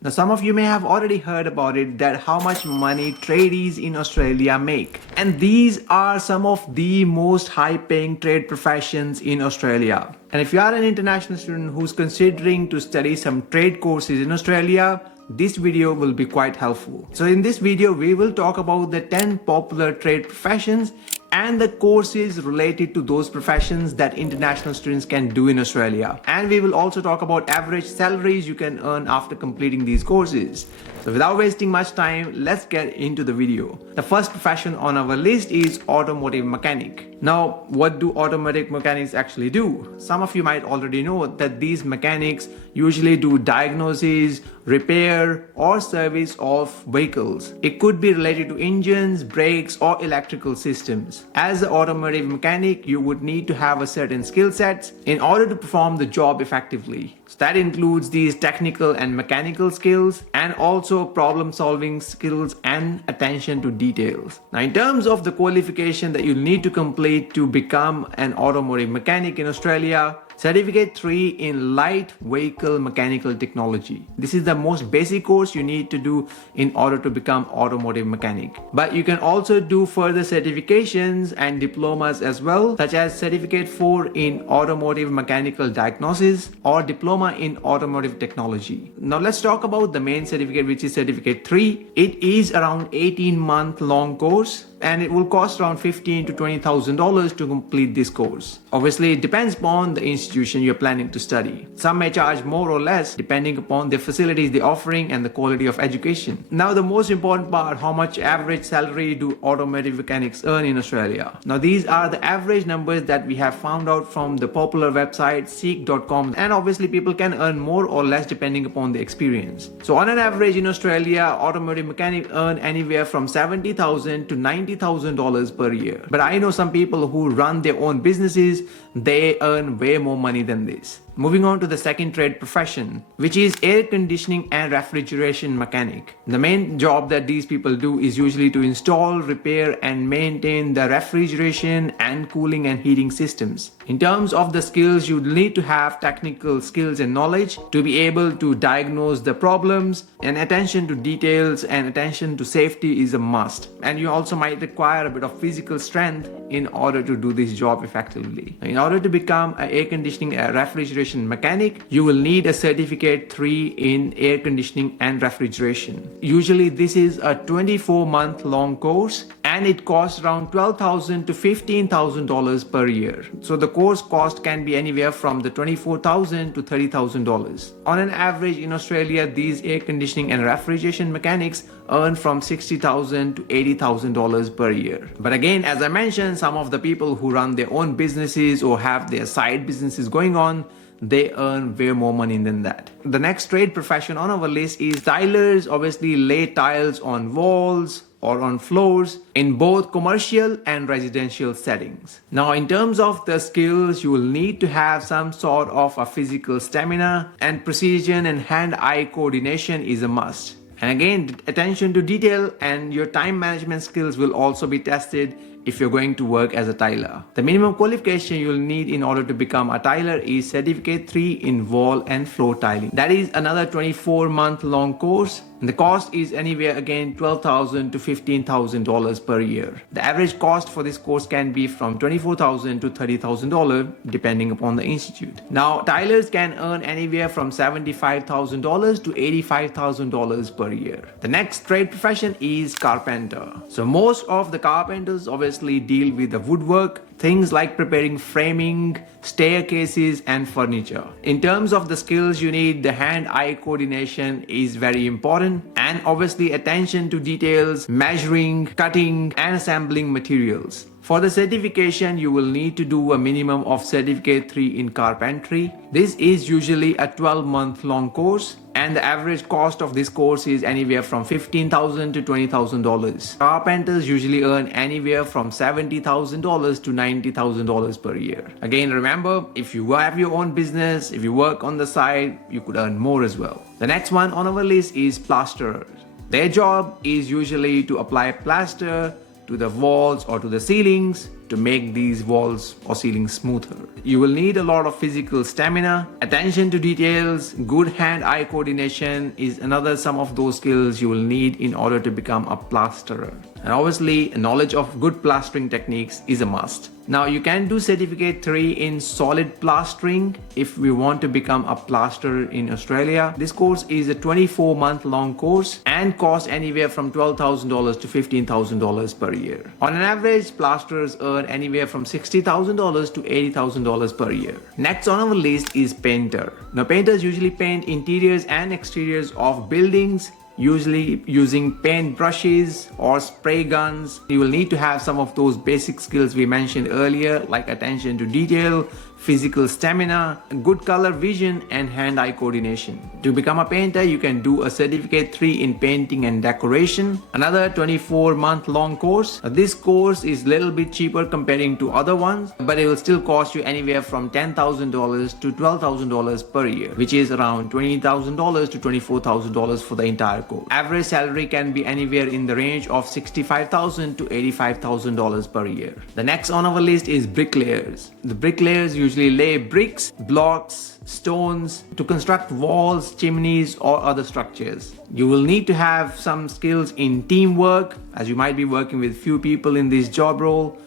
Now, some of you may have already heard about it, that how much money tradies in Australia make. And these are some of the most high paying trade professions in Australia. And if you are an international student who's considering to study some trade courses in Australia, this video will be quite helpful. So in this video, we will talk about the 10 popular trade professions and the courses related to those professions that international students can do in Australia. And we will also talk about average salaries you can earn after completing these courses. So without wasting much time, let's get into the video. The first profession on our list is automotive mechanic. Now, what do automotive mechanics actually do? Some of you might already know that these mechanics usually do diagnosis, repair, or service of vehicles. It could be related to engines, brakes, or electrical systems. As an automotive mechanic, you would need to have a certain skill sets in order to perform the job effectively. So that includes these technical and mechanical skills, and also problem solving skills and attention to details. Now, in terms of the qualification that you need to complete to become an automotive mechanic in Australia, Certificate 3 in Light Vehicle Mechanical Technology. This is the most basic course you need to do in order to become automotive mechanic. But you can also do further certifications and diplomas as well, such as Certificate 4 in Automotive Mechanical Diagnosis or Diploma in Automotive Technology. Now let's talk about the main certificate, which is Certificate 3. It is around 18-month long course, and it will cost around $15,000 to $20,000 to complete this course. Obviously, it depends upon the institution you're planning to study. Some may charge more or less depending upon the facilities they're offering and the quality of education. Now, the most important part, how much average salary do automotive mechanics earn in Australia? Now, these are the average numbers that we have found out from the popular website seek.com, and obviously people can earn more or less depending upon the experience. So on an average in Australia, automotive mechanics earn anywhere from $70,000 to $90,000 per year. But I know some people who run their own businesses, they earn way more money than this. Moving on to the second trade profession, which is air conditioning and refrigeration mechanic. The main job that these people do is usually to install, repair, and maintain the refrigeration and cooling and heating systems. In terms of the skills, you need to have technical skills and knowledge to be able to diagnose the problems, and attention to details and attention to safety is a must. And you also might require a bit of physical strength in order to do this job effectively. In order to become an air conditioning and refrigeration mechanic, you will need a certificate 3 in air conditioning and refrigeration. Usually this is a 24-month long course, and it costs around $12,000 to $15,000 per year. So the course cost can be anywhere from the $24,000 to $30,000. On an average in Australia, these air conditioning and refrigeration mechanics earn from $60,000 to $80,000 per year. But again, as I mentioned, some of the people who run their own businesses or have their side businesses going on, they earn way more money than that. The next trade profession on our list is tilers. Obviously lay tiles on walls or on floors in both commercial and residential settings. Now, in terms of the skills, you will need to have some sort of a physical stamina, and precision and hand-eye coordination is a must. And again, attention to detail and your time management skills will also be tested if you're going to work as a tiler. The minimum qualification you'll need in order to become a tiler is Certificate 3 in wall and floor tiling. That is another 24-month long course. And the cost is anywhere again $12,000 to $15,000 per year. The average cost for this course can be from $24,000 to $30,000 depending upon the institute. Now, tilers can earn anywhere from $75,000 to $85,000 per year. The next trade profession is carpenter. So most of the carpenters obviously deal with the woodwork, things like preparing framing, staircases, and furniture. In terms of the skills you need, the hand-eye coordination is very important, and obviously attention to details, measuring, cutting, and assembling materials. For the certification, you will need to do a minimum of Certificate 3 in carpentry. This is usually a 12-month long course, and the average cost of this course is anywhere from $15,000 to $20,000. Carpenters usually earn anywhere from $70,000 to $90,000 per year. Again, remember, if you have your own business, if you work on the side, you could earn more as well. The next one on our list is plasterers. Their job is usually to apply plaster to the walls or to the ceilings, to make these walls or ceilings smoother. You will need a lot of physical stamina, attention to details, good hand-eye coordination is another some of those skills you will need in order to become a plasterer. And obviously, knowledge of good plastering techniques is a must. Now, you can do Certificate 3 in solid plastering if we want to become a plasterer in Australia. This course is a 24-month long course and costs anywhere from $12,000 to $15,000 per year. On an average, plasterers earn anywhere from $60,000 to $80,000 per year. Next on our list is painter. Now, painters usually paint interiors and exteriors of buildings, usually using paint brushes or spray guns. You will need to have some of those basic skills we mentioned earlier, like attention to detail, physical stamina, good color vision, and hand-eye coordination. To become a painter, you can do a Certificate 3 in painting and decoration, another 24-month long course. This course is a little bit cheaper comparing to other ones, but it will still cost you anywhere from $10,000 to $12,000 per year, which is around $20,000 to $24,000 for the entire course. Average salary can be anywhere in the range of $65,000 to $85,000 per year. The next on our list is bricklayers. The bricklayers usually lay bricks, blocks, stones to construct walls, chimneys, or other structures. You will need to have some skills in teamwork, as you might be working with few people in this job role.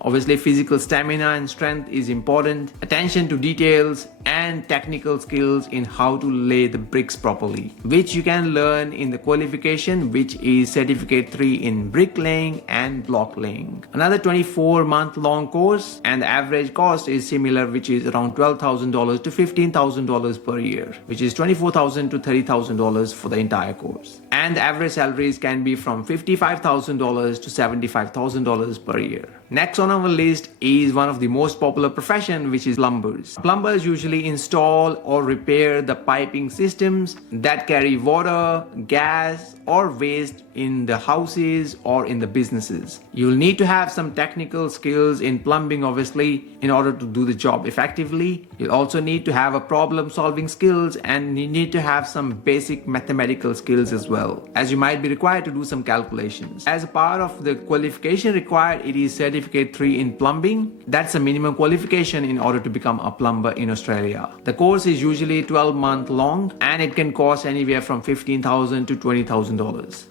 Obviously, physical stamina and strength is important. Attention to details and technical skills in how to lay the bricks properly, which you can learn in the qualification, which is Certificate 3 in bricklaying and block laying. Another 24-month long course, and the average cost is similar, which is around $12,000 to $15,000 per year, which is $24,000 to $30,000 for the entire course. And the average salaries can be from $55,000 to $75,000 per year. Next on our list is one of the most popular profession, which is plumbers. Plumbers usually install or repair the piping systems that carry water, gas, or waste in the houses or in the businesses. You'll need to have some technical skills in plumbing, obviously, in order to do the job effectively. You'll also need to have a problem-solving skills, and you need to have some basic mathematical skills as well, as you might be required to do some calculations. As a part of the qualification required, it is Certificate 3 in plumbing. That's a minimum qualification in order to become a plumber in Australia. The course is usually 12-month long, and it can cost anywhere from $15,000 to $20,000.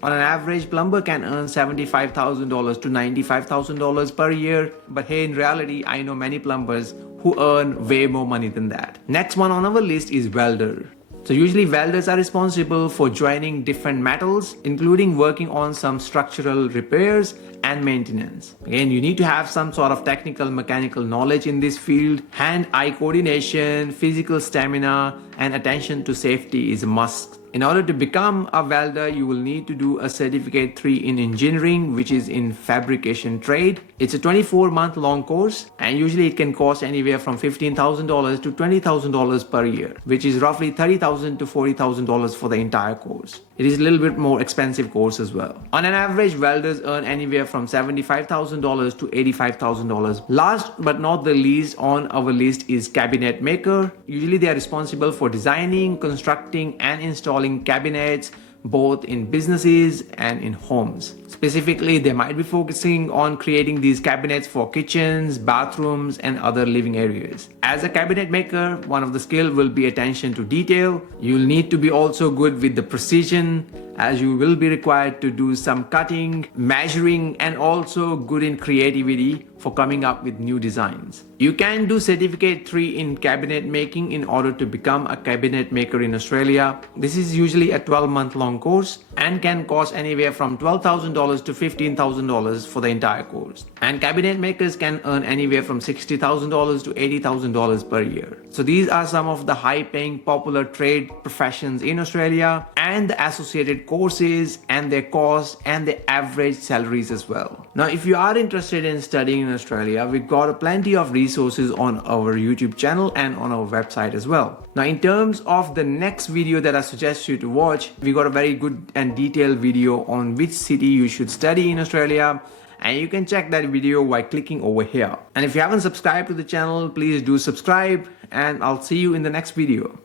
On an average, plumber can earn $75,000 to $95,000 per year, but hey, in reality, I know many plumbers who earn way more money than that. Next one on our list is welder. So usually welders are responsible for joining different metals, including working on some structural repairs and maintenance. Again, you need to have some sort of technical mechanical knowledge in this field. Hand-eye coordination, physical stamina, and attention to safety is a must. In order to become a welder, you will need to do a Certificate 3 in engineering, which is in fabrication trade. It's a 24-month long course, and usually it can cost anywhere from $15,000 to $20,000 per year, which is roughly $30,000 to $40,000 for the entire course. It is a little bit more expensive course as well. On an average, welders earn anywhere from $75,000 to $85,000. Last but not the least on our list is cabinet maker. Usually they are responsible for designing, constructing, and installing cabinets both in businesses and in homes. Specifically, they might be focusing on creating these cabinets for kitchens, bathrooms, and other living areas. As a cabinet maker, one of the skills will be attention to detail. You'll need to be also good with the precision, as you will be required to do some cutting, measuring, and also good in creativity for coming up with new designs. You can do Certificate 3 in cabinet making in order to become a cabinet maker in Australia. This is usually a 12-month long course and can cost anywhere from $12,000 to $15,000 for the entire course. And cabinet makers can earn anywhere from $60,000 to $80,000 per year. So these are some of the high-paying popular trade professions in Australia, and the associated courses and their costs and the average salaries as well. Now, if you are interested in studying in Australia, we've got plenty of resources on our YouTube channel and on our website as well. Now, in terms of the next video that I suggest you to watch, we got a very good and detailed video on which city you should study in Australia, and you can check that video by clicking over here. And if you haven't subscribed to the channel, please do subscribe, and I'll see you in the next video.